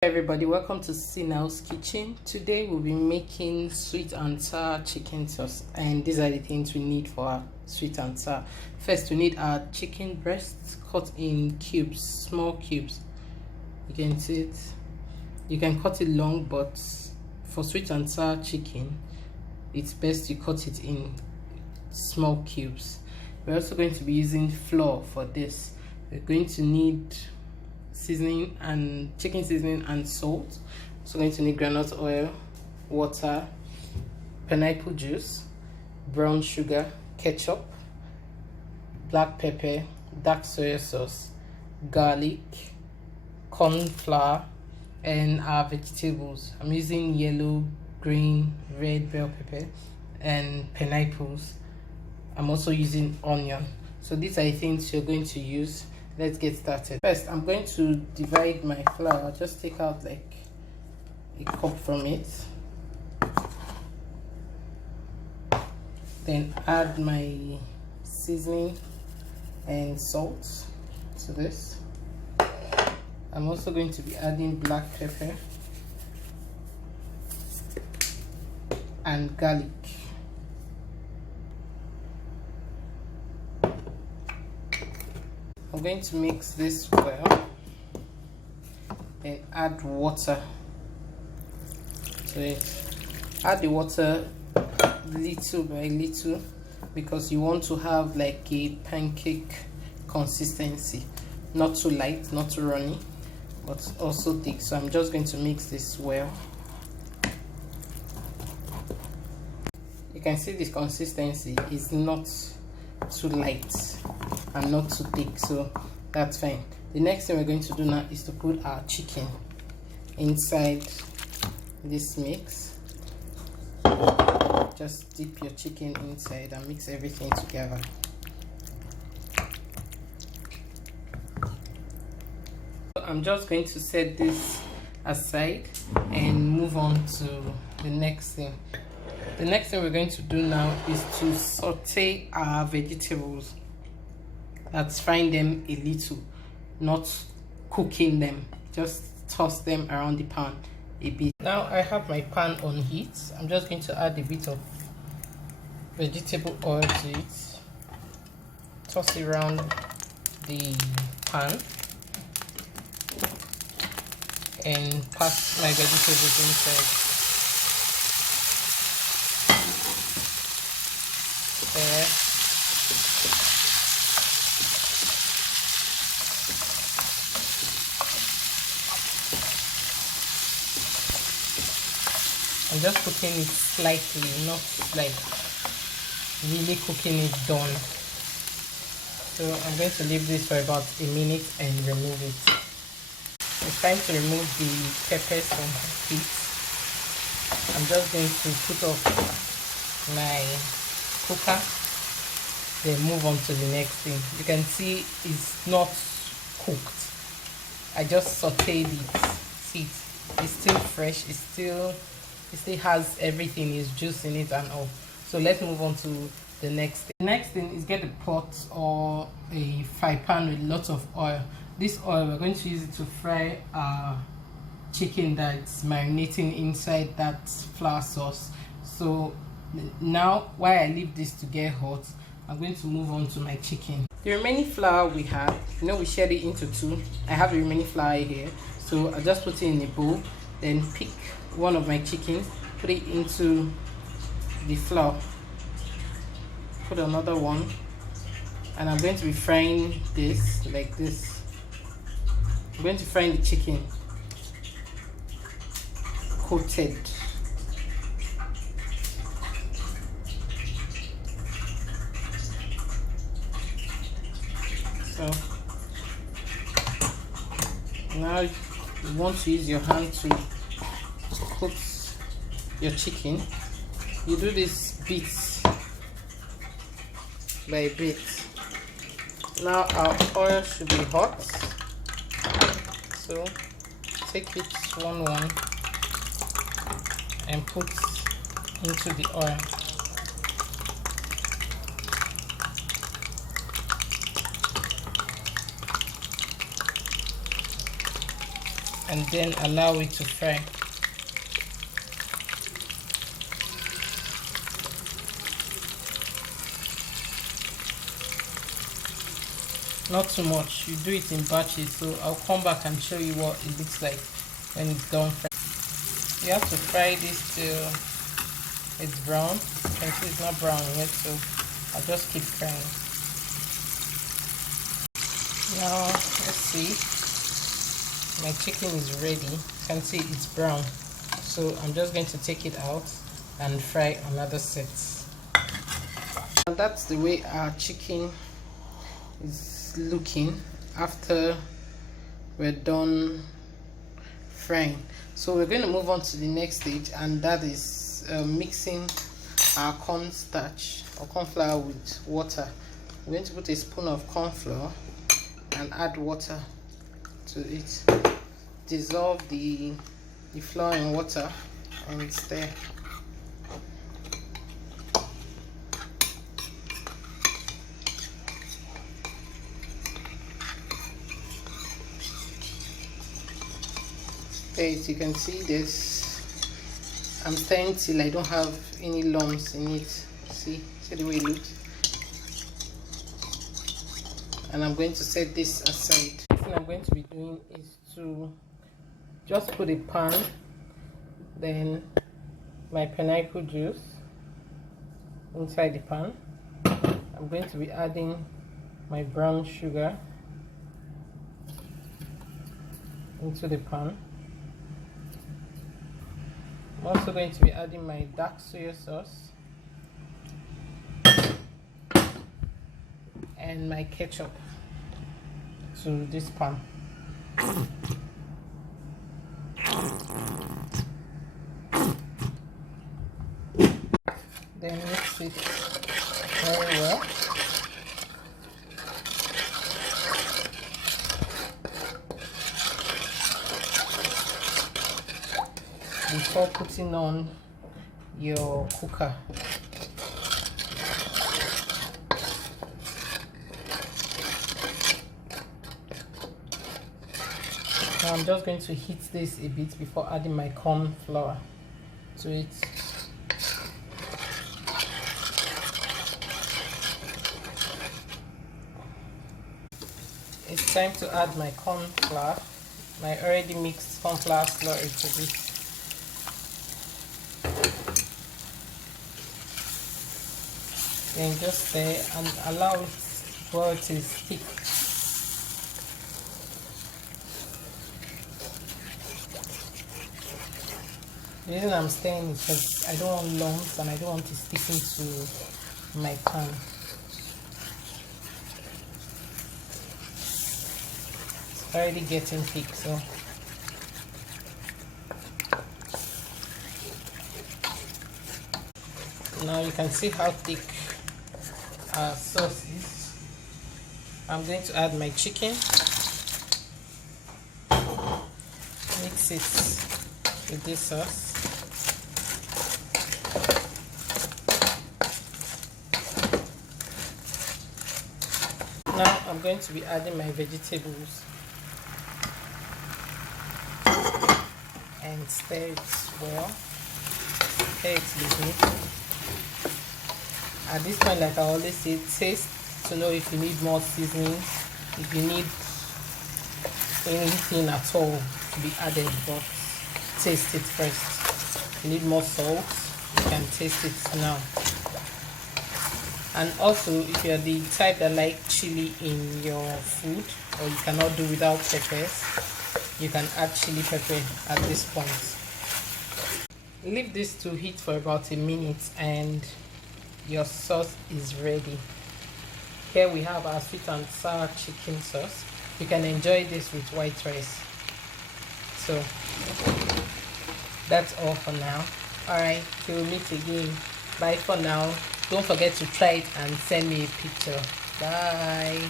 Everybody, welcome to Sinel's kitchen. Today we'll be making sweet and sour chicken sauce, and these are the things we need for our sweet and sour. First, we need our chicken breasts cut in cubes, small cubes. You can see it. You can cut it long, but for sweet and sour chicken it's best you cut it in small cubes. We're also going to be using flour for this. We're going to need seasoning and chicken seasoning and salt. So going to need groundnut oil, water, pineapple juice, brown sugar, ketchup, black pepper, dark soy sauce, garlic, cornflour, and our vegetables. I'm using yellow, green, red bell pepper and pineapples. I'm also using onion. So these are the things you're going to use. Let's get started. First, I'm going to divide my flour. I'll just take out like a cup from it. Then add my seasoning and salt to this. I'm also going to be adding black pepper and garlic. I'm going to mix this well and add water to it. Add the water little by little because you want to have like a pancake consistency, not too light, not too runny, but also thick. So I'm just going to mix this well. You can see this consistency is not too light and not too thick, so that's fine. The next thing we're going to do now is to put our chicken inside this mix. Just dip your chicken inside and mix everything together. I'm just going to set this aside and move on to the next thing. The next thing we're going to do now is to saute our vegetables. That's frying them a little, not cooking them. Just toss them around the pan a bit. Now I have my pan on heat. I'm just going to add a bit of vegetable oil to it. Toss it around the pan and pass my vegetables inside. There. I'm just cooking it slightly, not like really cooking it done. So I'm going to leave this for about a minute and remove it. It's time to remove the peppers from heat. I'm just going to put off my cooker, then move on to the next thing. You can see it's not cooked. I just sauteed it. See, it's still fresh. It still has everything, is juice in it and all. So let's move on to the next thing. The next thing is get a pot or a fry pan with lots of oil. This oil, we're going to use it to fry our chicken that's marinating inside that flour sauce. So now, while I leave this to get hot, I'm going to move on to my chicken. The remaining flour we have, we shared it into two. I have the remaining flour here, so I just put it in a bowl, then pick one of my chicken, put it into the flour, put another one, and I'm going to be frying this like this. I'm going to fry the chicken coated. So now you want to use your hand to coat your chicken. You do this bit by bit. Now our oil should be hot, so take it one and put into the oil. and then allow it to fry. Not too much, you do it in batches, so I'll come back and show you what it looks like when it's done fried. You have to fry this till it's brown. You can see it's not brown yet, so I'll just keep frying. Now let's see, my chicken is ready. You can see it's brown, so I'm just going to take it out and fry another set. And that's the way our chicken is looking after we're done frying. So we're going to move on to the next stage, and that is mixing our cornstarch or corn flour with water. We're going to put a spoon of corn flour and add water to it. Dissolve the flour in water and stir. You can see this. I'm stirring till I don't have any lumps in it. See the way it looks. And I'm going to set this aside. The thing I'm going to be doing is to just put a pan, then my pineapple juice inside the pan. I'm going to be adding my brown sugar into the pan. I'm also going to be adding my dark soy sauce and my ketchup to this pan. Then mix it very well. Before putting on your cooker. Now I'm just going to heat this a bit before adding my corn flour to it. It's time to add my corn flour, my already mixed corn flour slurry to this. Then just stir and allow it for it to stick. The reason I'm stirring is because I don't want lumps and I don't want it sticking to my pan. It's already getting thick, so now you can see how thick our sauce is. I'm going to add my chicken, mix it with this sauce. Now I'm going to be adding my vegetables and stir it well. Stir it with me. At this point, like I always say, taste to know if you need more seasoning, if you need anything at all to be added, but taste it first. If you need more salt, you can taste it now. And also, if you're the type that like chili in your food, or you cannot do without peppers, you can add chili pepper at this point. Leave this to heat for about a minute and your sauce is ready. Here we have our sweet and sour chicken sauce. You can enjoy this with white rice. So that's all for now. Alright, till we meet again. Bye for now. Don't forget to try it and send me a picture. Bye.